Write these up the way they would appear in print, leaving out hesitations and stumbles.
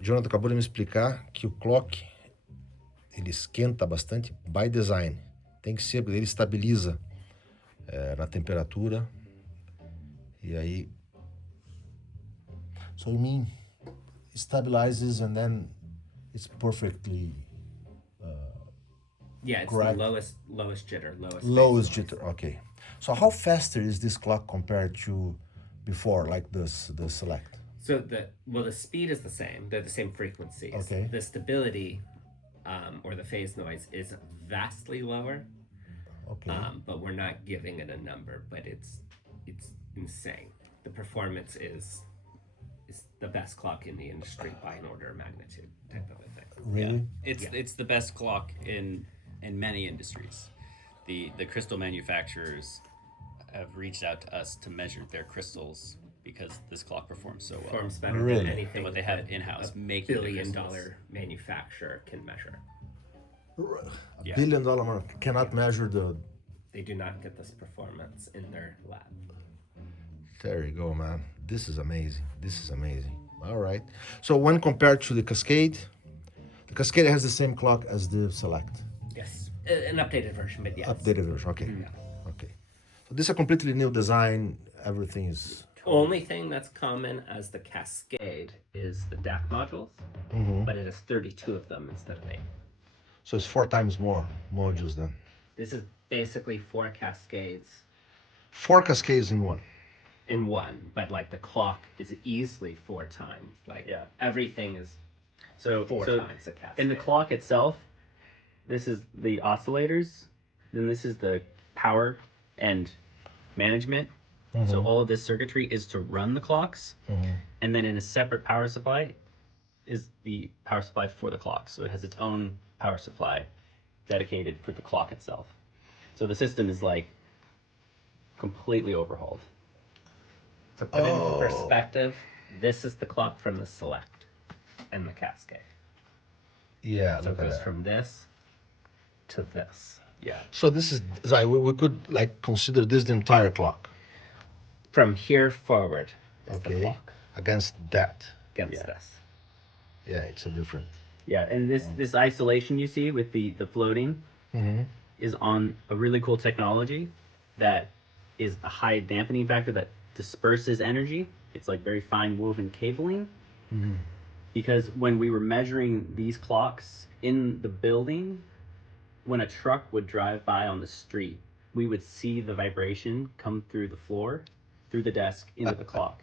Jonathan acabou de me explicar que o clock ele esquenta bastante by design. Tem que ser, ele estabiliza na temperatura. E aí. So you mean stabilizes and then it's perfectly Yeah, it's correct. the lowest jitter, Lowest phase noise. jitter. Okay. So how faster is this clock compared to before, like the Select? So the speed is the same. They're the same frequencies. Okay. The stability, or the phase noise, is vastly lower. Okay. But we're not giving it a number. But it's insane. The performance is the best clock in the industry by an order of magnitude type of a thing. Really? It's the best clock in many industries. The crystal manufacturers have reached out to us to measure their crystals because this clock performs so well. Performs better Really? than anything Than what they have in-house a making the billion-dollar manufacturer can measure. A $1 billion market cannot measure the. They do not get this performance in their lab. There you go, man. This is amazing. This is amazing. All right. So when compared to the Cascade has the same clock as the Select. Yes, an updated version, but yes. Updated version. Okay. Okay. So this is a completely new design. Everything is. Only thing that's common as the Cascade is the DAC modules, but it has 32 of them instead of 8. So it's 4 times more modules then. This is basically 4 Cascades 4 Cascades in one. in one, but like the clock is easily 4 times. Like everything is So 4 times a Cascade. in the clock itself, this is the oscillators, then this is the power and management. So all of this circuitry is to run the clocks, and then in a separate power supply is the power supply for the clock. So it has its own power supply dedicated for the clock itself. So the system is like completely overhauled. To put it into perspective, this is the clock from the Select and the Cascade. Yeah. So it goes from this to this. Yeah. So this is we could like consider this the entire clock. From here forward is the Okay. clock Against that. against this. Yeah, it's a different. Yeah, and this isolation you see with the floating is on a really cool technology that is a high dampening factor that disperses energy. It's like very fine woven cabling. Because when we were measuring these clocks in the building, when a truck would drive by on the street, we would see the vibration come through the floor, through the desk, into the clock.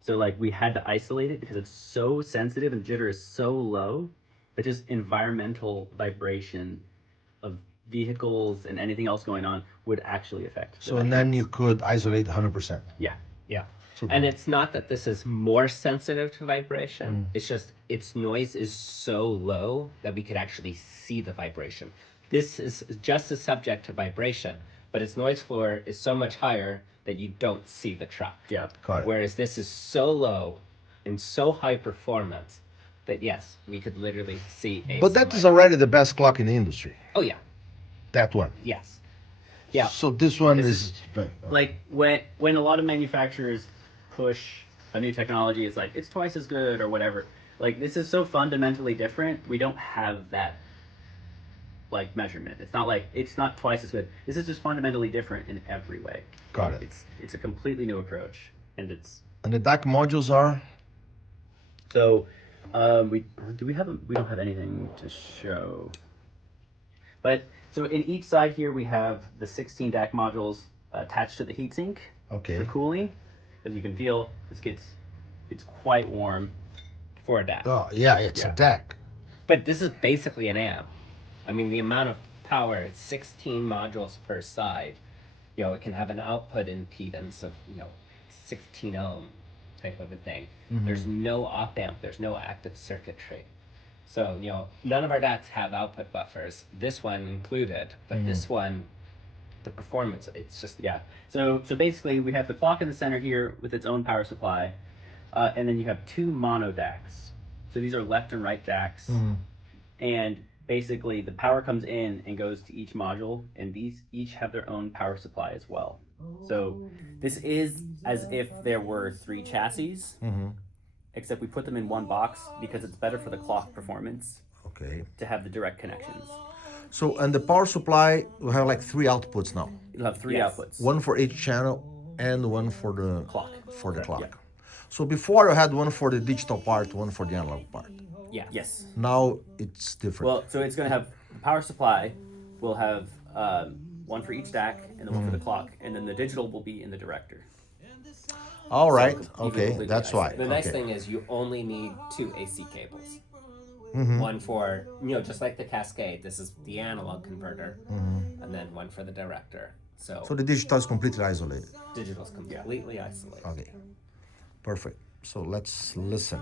So like we had to isolate it because it's so sensitive and jitter is so low, but just environmental vibration of vehicles and anything else going on would actually affect. So and then you could isolate 100%. Yeah. Yeah. And it's not that this is more sensitive to vibration. It's just its noise is so low that we could actually see the vibration. This is just as subject to vibration, but its noise floor is so much higher that you don't see the truck. Yeah. Got it. Whereas this is so low and so high performance that yes, we could literally see a But that is already the best clock in the industry. Oh yeah. That one. Yes. Yeah. So this one is Like when a lot of manufacturers push a new technology, it's like it's twice as good or whatever. Like this is so fundamentally different. We don't have that like measurement. It's not like it's not twice as good. This is just fundamentally different in every way. Got it. It's a completely new approach, and it's And the DAC modules are. so. We don't have anything to show. But so in each side here we have the 16 DAC modules attached to the heatsink Okay. for cooling. As you can feel, it's quite warm for a DAC. Oh yeah, it's a DAC. But this is basically an amp. I mean, the amount of power, it's 16 modules per side. You know, it can have an output impedance of, 16 ohm type of a thing. There's no op amp, there's no active circuitry. So, none of our DACs have output buffers, this one included, but this one, the performance, it's just, So basically we have the clock in the center here with its own power supply, and then you have 2 mono DACs. So these are left and right DACs, and basically the power comes in and goes to each module, and these each have their own power supply as well. So this is as if there were 3 chassis, except we put them in one box because it's better for the clock performance Okay. to have the direct connections. So, and the power supply, we have like 3 outputs now. You'll have three Yes. outputs. One for each channel and one for the Clock. For the clock. Yeah. So before you had one for the digital part, one for the analog part. Yeah. Yes. Now it's different. Well, so it's going to have the power supply. We'll have one for each stack, and then one for the clock, and then the digital will be in the director. All right. So, Okay. completely That's why. The nice Okay. thing is you only need 2 AC cables. Mm-hmm. One for, just like the Cascade, this is the analog converter, and then one for the director. So So the digital is completely isolated. digital's completely isolated. Okay. Perfect. So let's listen.